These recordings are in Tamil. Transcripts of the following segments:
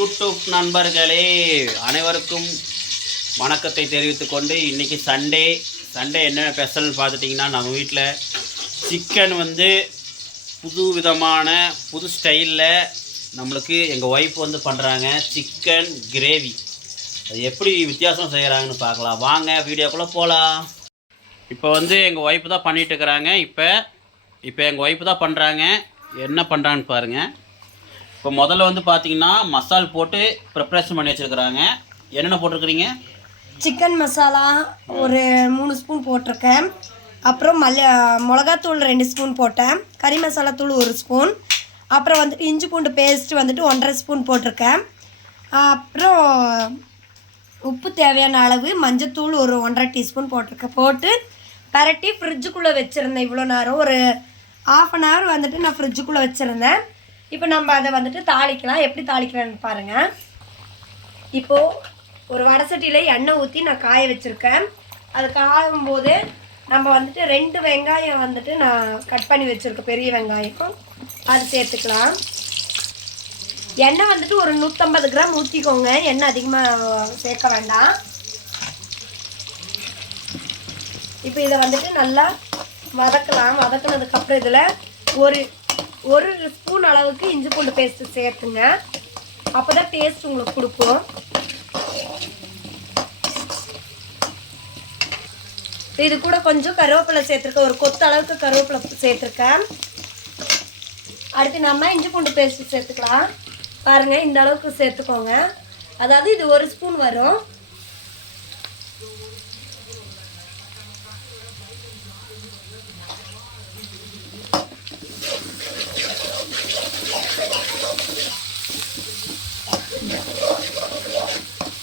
யூடியூப் நண்பர்களே அனைவருக்கும் வணக்கத்தை தெரிவித்துக் கொண்டு இன்றைக்கி சண்டே என்ன ஸ்பெஷல்னு பார்த்துட்டிங்கன்னா நம்ம வீட்டில் சிக்கன் வந்து புது விதமான புது ஸ்டைலில் நம்மளுக்கு எங்கள் ஒய்ஃப் வந்து பண்ணுறாங்க. சிக்கன் கிரேவி அது எப்படி வித்தியாசம் செய்கிறாங்கன்னு பார்க்கலாம். வாங்க வீடியோக்குள்ளே போகலாம். இப்போ வந்து எங்கள் ஒய்ஃப் தான் பண்ணிகிட்டு இருக்கிறாங்க. இப்போ எங்கள் ஒய்ஃப் தான் பண்ணுறாங்க. என்ன பண்ணுறான்னு பாருங்கள். இப்போ முதல்ல வந்து பார்த்தீங்கன்னா மசால் போட்டு ப்ரிப்ரேஷன் பண்ணி வச்சுருக்குறாங்க. என்னென்ன போட்டிருக்கிறீங்க? சிக்கன் மசாலா ஒரு 3 ஸ்பூன் போட்டிருக்கேன். அப்புறம் மிளகாத்தூள் 2 ஸ்பூன் போட்டேன். கறி மசாலா தூள் 1 ஸ்பூன். அப்புறம் வந்துட்டு இஞ்சி பூண்டு பேஸ்ட்டு வந்துட்டு 1.5 ஸ்பூன் போட்டிருக்கேன். அப்புறம் உப்பு தேவையான அளவு, மஞ்சத்தூள் ஒரு 1.5 டீஸ்பூன் போட்டிருக்கேன். போட்டு பரட்டி ஃப்ரிட்ஜுக்குள்ளே வச்சுருந்தேன். இவ்வளோ நேரம் ஒரு 1/2 அன் ஹவர் வந்துட்டு நான் ஃப்ரிட்ஜுக்குள்ளே வச்சுருந்தேன். இப்போ நம்ம அதை வந்துட்டு தாளிக்கலாம். எப்படி தாளிக்கலான்னு பாருங்கள். இப்போது ஒரு வடை சட்டியில் எண்ணெய் ஊற்றி நான் காய வச்சுருக்கேன். அது காயும்போது நம்ம வந்துட்டு 2 வெங்காயம் வந்துட்டு நான் கட் பண்ணி வச்சுருக்கேன், பெரிய வெங்காயம். அது சேர்த்துக்கலாம். எண்ணெய் வந்துட்டு ஒரு 150 கிராம் ஊற்றிக்கோங்க. எண்ணெய் அதிகமாக சேர்க்க வேண்டாம். இப்போ இதை வந்துட்டு நல்லா வதக்கலாம். வதக்கினதுக்கப்புறம் இதில் ஒரு ஸ்பூன் அளவுக்கு இஞ்சி பூண்டு பேஸ்ட்டு சேர்த்துங்க. அப்போ தான் டேஸ்ட் உங்களுக்கு கொடுக்கும். இது கூட கொஞ்சம் கருவேப்பிலை சேர்த்துருக்கேன். ஒரு கொத்து அளவுக்கு கருவேப்பிலை சேர்த்துருக்கேன். அடுத்து நம்ம இஞ்சி பூண்டு பேஸ்ட்டு சேர்த்துக்கலாம். பாருங்கள், இந்த அளவுக்கு சேர்த்துக்கோங்க. அதாவது இது 1 ஸ்பூன் வரும்.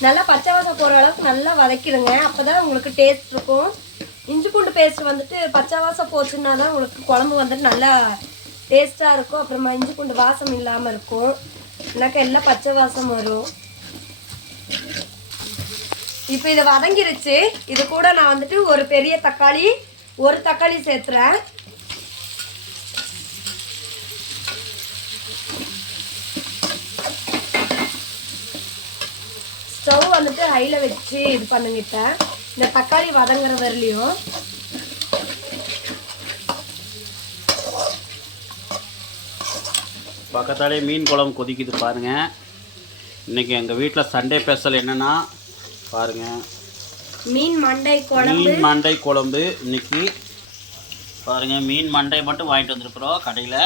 நல்லா பச்சை வாசம் போகிற அளவுக்கு நல்லா வதக்கிடுங்க. அப்போ தான் உங்களுக்கு டேஸ்ட் இருக்கும். இஞ்சி பூண்டு பேஸ்ட் வந்துட்டு பச்சை வாசம் போச்சுன்னா தான் உங்களுக்கு குழம்பு வந்துட்டு நல்லா டேஸ்ட்டாக இருக்கும். அப்புறமா இஞ்சி பூண்டு வாசம் இல்லாமல் இருக்கும். எனக்கு எல்லாம் பச்சை வாசம் வரும். இப்போ இதை வதங்கிருச்சு. இது கூட நான் வந்துட்டு ஒரு பெரிய தக்காளி, ஒரு தக்காளி சேர்த்துறேன். ஸ்டவ் வந்துட்டு ஹையில் வச்சு இது பண்ணுங்கிட்டேன். இந்த தக்காளி வதங்குற வரலையும் பக்கத்தாலே மீன் குழம்பு கொதிக்குது பாருங்கள். இன்றைக்கி எங்கள் வீட்டில் சண்டே ஸ்பெஷல் என்னென்னா பாருங்கள், மீன் மண்டை குழம்பு. இன்றைக்கி பாருங்கள், மீன் மண்டை மட்டும் வாங்கிட்டு வந்துருக்குறோம் கடையில்.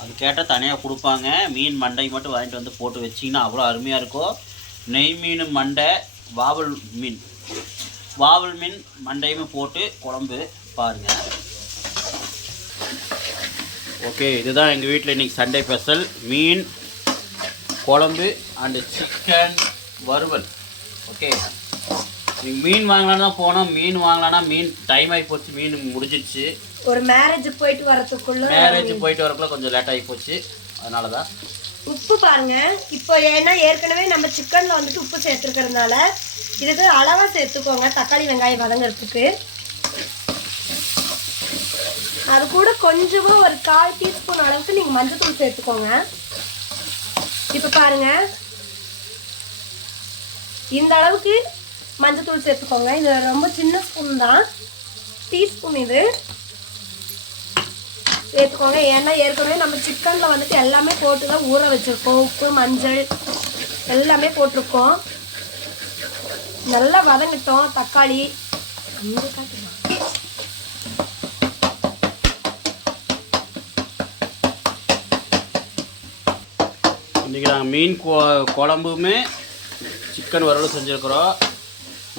அது கேட்டால் தனியாக கொடுப்பாங்க. மீன் மண்டை மட்டும் வாங்கிட்டு வந்து போட்டு வச்சிங்கன்னா அவ்வளோ அருமையாக இருக்கும். நெய் மீன் மண்டை, வாவல் மீன் மண்டையுமே போட்டு குழம்பு பாருங்கள். ஓகே, இதுதான் எங்கள் வீட்டில் இன்றைக்கி சண்டே ஸ்பெஷல். மீன் குழம்பு அண்டு சிக்கன் வறுவல். ஓகே, நீங்கள் மீன் வாங்கலான்னு தான் போனோம். மீன் வாங்கலான்னா மீன் டைம் ஆகி போச்சு. மீன் முடிஞ்சிடுச்சு. ஒரு மேரேஜ் போயிட்டு வரக்குள்ள கொஞ்சம் லேட் ஆகி போச்சு. அதனால தான் உப்பு பாருங்க. இப்போ ஏன்னா ஏற்கனவே நம்ம சிக்கனில் வந்துட்டு உப்பு சேர்த்துருக்கிறதுனால இதுக்கு அளவாக சேர்த்துக்கோங்க. தக்காளி வெங்காயம் வதங்கிறதுக்கு அது கூட கொஞ்சமாக ஒரு 1/4 டீஸ்பூன் அளவுக்கு நீங்கள் மஞ்சத்தூள் சேர்த்துக்கோங்க. இப்போ பாருங்க, இந்த அளவுக்கு மஞ்சத்தூள் சேர்த்துக்கோங்க. இது ரொம்ப சின்ன ஸ்பூன் தான், டீஸ்பூன் இது சேர்த்துக்கோங்க. ஏன்னா ஏற்கனவே நம்ம சிக்கனில் வந்துட்டு எல்லாமே போட்டு தான் ஊற வச்சுருக்கோம். உப்பு, மஞ்சள் எல்லாமே போட்டிருக்கோம். நல்லா வதங்கிட்டோம். தக்காளி இன்றைக்கி நாங்கள் மீன் குழம்புமே சிக்கன் வறுவலும் செஞ்சுருக்குறோம்.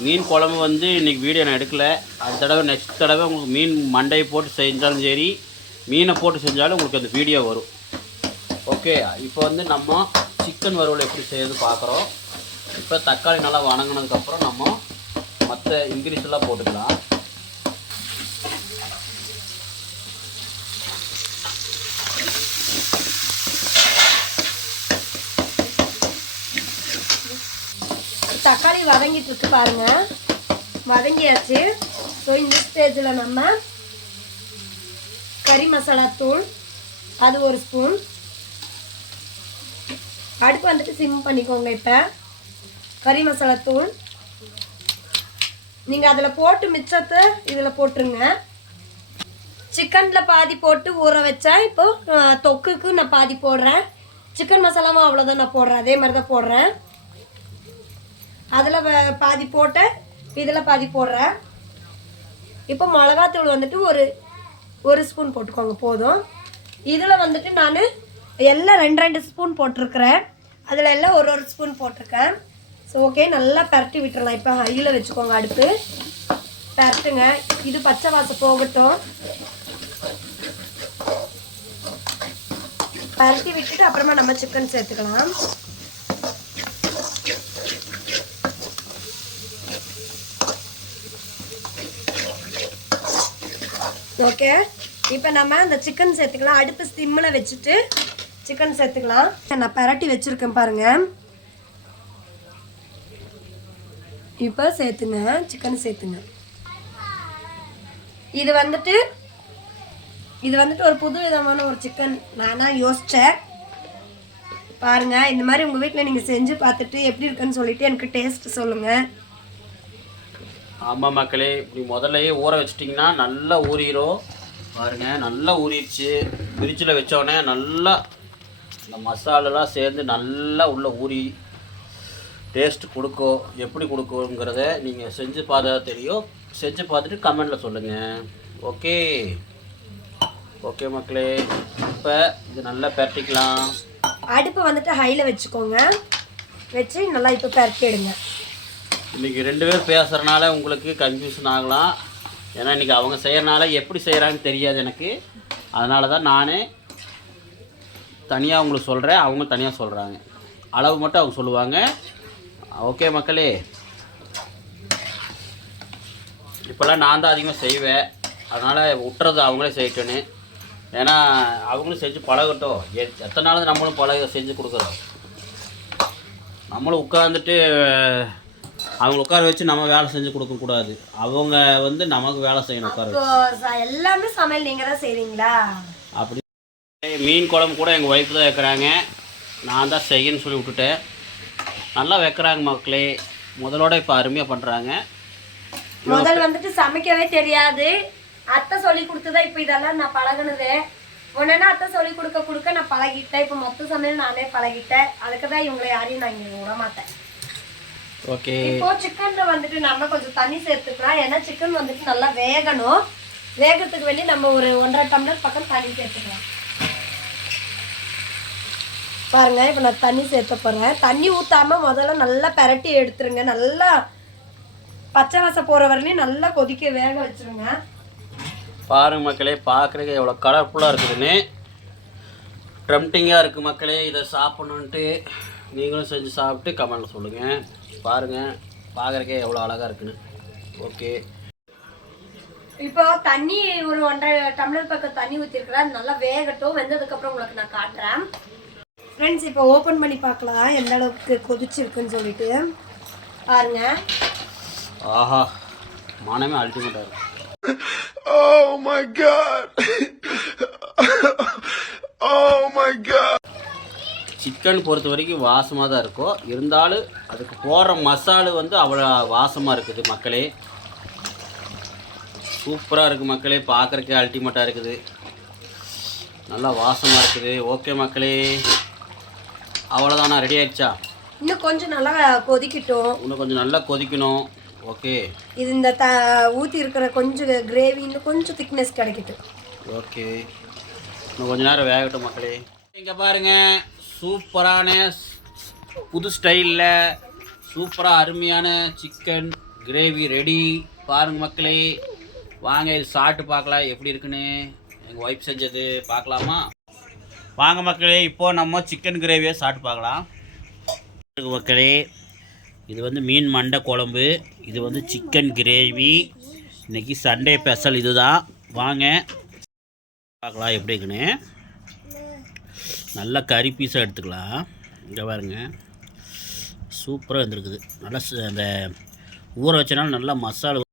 மீன் குழம்பு வந்து இன்றைக்கி வீடியோ நான் எடுக்கலை. அடுத்த தடவை நெக்ஸ்ட் தடவை உங்களுக்கு மீன் மண்டையை போட்டு செஞ்சாலும் சரி, மீனை போட்டு செஞ்சாலும் உங்களுக்கு அந்த வீடியோ வரும். ஓகே, இப்போ வந்து நம்ம சிக்கன் வறுவல் எப்படி செய்யறது பார்க்குறோம். இப்போ தக்காளி நல்லா வணங்கினதுக்கப்புறம் நம்ம மற்ற இன்க்ரீஸ் எல்லாம் போட்டுக்கலாம். தக்காளி வதங்கிட்டு இருக்கு பாருங்க, வதங்கியாச்சு. ஸோ இந்த ஸ்டேஜில் நம்ம கறி மசாலா தூள் அது 1 ஸ்பூன், அடுப்பு வந்துட்டு சிம் பண்ணிக்கோங்க. இப்போ கறி மசாலா தூள் நீங்கள் அதில் போட்டு மிச்சத்தை இதில் போட்டுருங்க. சிக்கனில் பாதி போட்டு ஊற வச்சேன். இப்போ தொக்குக்கு நான் பாதி போடுறேன். சிக்கன் மசாலாவும் அவ்வளோதான் நான் போடுறேன். அதே மாதிரி தான் போடுறேன். அதில் பாதி போட்டேன், இதில் பாதி போடுறேன். இப்போ மிளகாத்தூள் வந்துட்டு ஒரு ஸ்பூன் போட்டுக்கோங்க போதும். இதில் வந்துட்டு நான் எல்லாம் 2 ஸ்பூன் போட்டிருக்கிறேன். அதில் எல்லாம் ஒரு ஸ்பூன் போட்டிருக்கேன். ஸோ ஓகே, நல்லா பரட்டி விட்டுறலாம். இப்போ ஹையில் வச்சுக்கோங்க அடுப்பு, பரட்டுங்க. இது பச்சை வாசம் போகட்டும். பரட்டி விட்டுட்டு அப்புறமா நம்ம சிக்கன் சேர்த்துக்கலாம். ஓகே, இப்போ நம்ம அந்த சிக்கன் சேர்த்துக்கலாம். அடுப்பு சிம்மில் வச்சுட்டு சிக்கன் சேர்த்துக்கலாம். நான் பரட்டி வச்சுருக்கேன் பாருங்கள். இப்போ சேர்த்துங்க, சிக்கன் சேர்த்துங்க. இது வந்துட்டு ஒரு புது விதமான ஒரு சிக்கன் நான் யோசித்தேன். பாருங்கள், இந்த மாதிரி உங்கள் வீட்டில் நீங்கள் செஞ்சு பார்த்துட்டு எப்படி இருக்குன்னு சொல்லிவிட்டு எனக்கு டேஸ்ட் சொல்லுங்கள். ஆமாம் மக்களே, இப்படி முதல்லையே ஊற வச்சிட்டிங்கன்னா நல்லா ஊறிடும். பாருங்கள், நல்லா ஊறிடுச்சு. ஃப்ரிட்ஜில் வச்சோடனே நல்லா இந்த மசாலாலாம் சேர்ந்து நல்லா உள்ளே ஊறி டேஸ்ட் கொடுக்கும். எப்படி கொடுக்குங்கிறத நீங்கள் செஞ்சு பார்த்தா தெரியும். செஞ்சு பார்த்துட்டு கமெண்டில் சொல்லுங்கள். ஓகே ஓகே மக்களே, இப்போ இது நல்லா பரட்டிக்கலாம். அடுப்பு வந்துட்டு ஹையில் வச்சுக்கோங்க. வச்சு நல்லா இப்போ பரட்டி எடுங்க. இன்றைக்கி 2 பேர் பேசுகிறனால உங்களுக்கு கன்ஃபியூஷன் ஆகலாம். ஏன்னா இன்றைக்கி அவங்க செய்கிறனால எப்படி செய்கிறாங்கன்னு தெரியாது எனக்கு. அதனால தான் நான் தனியாக உங்களுக்கு சொல்கிறேன், அவங்க தனியாக சொல்கிறாங்க. அளவு மட்டும் அவங்க சொல்லுவாங்க. ஓகே மக்களே, இப்போல்லாம் நான் தான் அதிகமாக செய்வேன். அதனால் விட்டுறது அவங்களே செய்யட்டுன்னு. ஏன்னா அவங்களும் செஞ்சு பழகட்டும். எத்தனை நாள் நம்மளும் செஞ்சு கொடுக்குறோம். நம்மளும் உட்காந்துட்டு அவங்க உட்கார வச்சு நம்ம வேலை செஞ்சு கொடுக்கக்கூடாது. அவங்க நமக்கு வேலை செய்யணும் உட்கார வச்சு. எல்லாமே சமையல் நீங்கள் தான் செய்கிறீங்களா? அப்படி மீன் குழம்பு கூட எங்கள் ஒய்ஃப் தான் வைக்கிறாங்க. நான் தான் செய்யணும்னு சொல்லி விட்டுட்டேன். நல்லா வைக்கிறாங்க மக்களே. முதலோட இப்போ அருமையாக பண்ணுறாங்க. முதல் வந்துட்டு சமைக்கவே தெரியாது. அத்தை சொல்லி கொடுத்துதான் இப்போ இதெல்லாம் நான் பழகினது. உடனே அத்தை சொல்லி கொடுக்க நான் பழகிட்டேன். இப்போ மொத்த சமையல் நானே பழகிட்டேன். அதுக்கு தான் இவங்களை யாரையும் நான் இங்கே விட மாட்டேன். ஓகே, இப்போ சிக்கன்ல வந்துட்டு நம்ம கொஞ்சம் தண்ணி சேர்த்துக்கலாம். ஏன்னா சிக்கன் வந்துட்டு நல்லா வேகணும். வேகத்துக்கு வேண்டி நம்ம ஒரு 1.5 டம்ளர் பக்கம் தண்ணி சேர்த்துக்கலாம். பாருங்க, இப்போ நான் தண்ணி சேர்த்த போகிறேன். தண்ணி ஊற்றாம முதல்ல நல்லா பரட்டி எடுத்துருங்க. நல்லா பச்சை வாசம் போகிற வரையிலையும் நல்லா கொதிக்க வேக வச்சுருங்க. பாருங்க மக்களே, பார்க்குறதுக்கு எவ்வளோ கலர்ஃபுல்லாக இருக்குதுன்னு. ட்ரம்டிங்காக இருக்குது மக்களே. இதை சாப்பிட்ணுன்ட்டு நீங்களும் செஞ்சு சாப்பிட்டு கமெண்டில் சொல்லுங்கள். பாருங்கள், பார்க்குறக்கே எவ்வளோ அழகாக இருக்குன்னு. ஓகே, இப்போ தண்ணி ஒரு 1.5 டம்ளர் பக்கம் தண்ணி ஊற்றிருக்கிறேன். அது நல்லா வேகட்டும். வெந்ததுக்கப்புறம் உங்களுக்கு நான் காட்டுறேன். ஃப்ரெண்ட்ஸ், இப்போ ஓப்பன் பண்ணி பார்க்கலாம் எந்த அளவுக்கு கொதிச்சிருக்குன்னு சொல்லிட்டு. பாருங்க, ஆஹா, மனமே அல்டிமேட்டாக இருக்கு. Oh my god. Oh my god. Chicken பொறுத்த வரைக்கும் வாசமாக தான் இருக்கும். இருந்தாலும் அதுக்கு போடுற மசாலு அவ்வளோ வாசமாக இருக்குது மக்களே. சூப்பராக இருக்குது மக்களே. பார்க்குறக்கே அல்டிமேட்டாக இருக்குது. நல்லா வாசமாக இருக்குது. ஓகே மக்களே, அவ்வளோதானா? ரெடி ஆயிடுச்சா? இன்னும் கொஞ்சம் நல்லா கொதிக்கட்டும். இன்னும் கொஞ்சம் நல்லா கொதிக்கணும். ஓகே, இது இந்த ஊற்றி இருக்கிற கொஞ்சம் கிரேவி இன்னும் கொஞ்சம் திக்னஸ் கிடைக்கட்டும். ஓகே, இன்னும் கொஞ்சம் நேரம் வேகட்டும் மக்களே. இங்கே பாருங்கள், சூப்பரான புது ஸ்டைலில் சூப்பராக அருமையான சிக்கன் கிரேவி ரெடி. பாருங்கள் மக்களே, வாங்க இது சாப்பிட்டு பார்க்கலாம் எப்படி இருக்குன்னு. எங்கள் ஒய்ஃப் செஞ்சது பார்க்கலாமா? வாங்க மக்களே, இப்போது நம்ம சிக்கன் கிரேவியை சாப்பிட்டு பார்க்கலாம். மக்களே, இது மீன் மண்டை குழம்பு, இது சிக்கன் கிரேவி. இன்றைக்கி சண்டே ஸ்பெஷல் இதுதான். வாங்க பார்க்கலாம் எப்படி இருக்குன்னு. நல்லா கறி பீஸாக எடுத்துக்கலாம். இங்கே பாருங்க, சூப்பராக வந்துருக்குது. நல்லா அந்த ஊற வச்சனால நல்லா மசாலா.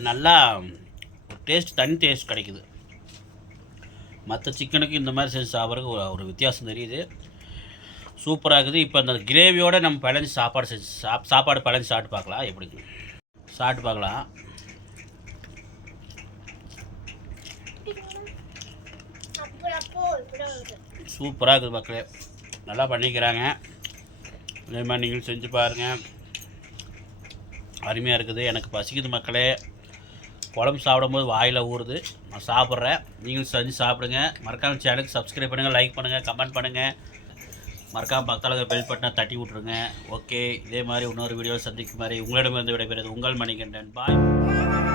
இது நல்லா ஒரு டேஸ்ட், தனி டேஸ்ட் கிடைக்குது. மற்ற சிக்கனுக்கு இந்த மாதிரி செஞ்சு சாப்பிட்றதுக்கு ஒரு வித்தியாசம் தெரியுது. சூப்பராக இருக்குது. இப்போ அந்த கிரேவியோடு நம்ம பழஞ்சி சாப்பாடு செஞ்சு சாப்பாடு பழஞ்சி சாப்பிட்டு பார்க்கலாம். எப்படி சாப்பிட்டு பார்க்கலாம். சூப்பராக இருக்குது மக்களே, நல்லா பண்ணிக்கிறாங்க. இதே மாதிரி நீங்களும் செஞ்சு பாருங்கள், அருமையாக இருக்குது. எனக்கு பசிக்குது மக்களே, குழம்பு சாப்பிடும்போது வாயில் ஊறுது. நான் சாப்பிட்றேன், நீங்களும் செஞ்சு சாப்பிடுங்க. மறக்காமல் சேனலுக்கு சப்ஸ்கிரைப் பண்ணுங்கள், லைக் பண்ணுங்கள், கமெண்ட் பண்ணுங்கள். மறக்காமல் பக்கத்தில் பெல் பட்டனை தட்டி விட்ருங்க. ஓகே, இதே மாதிரி இன்னொரு வீடியோவில் சந்திக்கும் மாதிரி உங்களிடமிருந்து விடைபெறுவது உங்கள் மணிகண்டன். பாய்.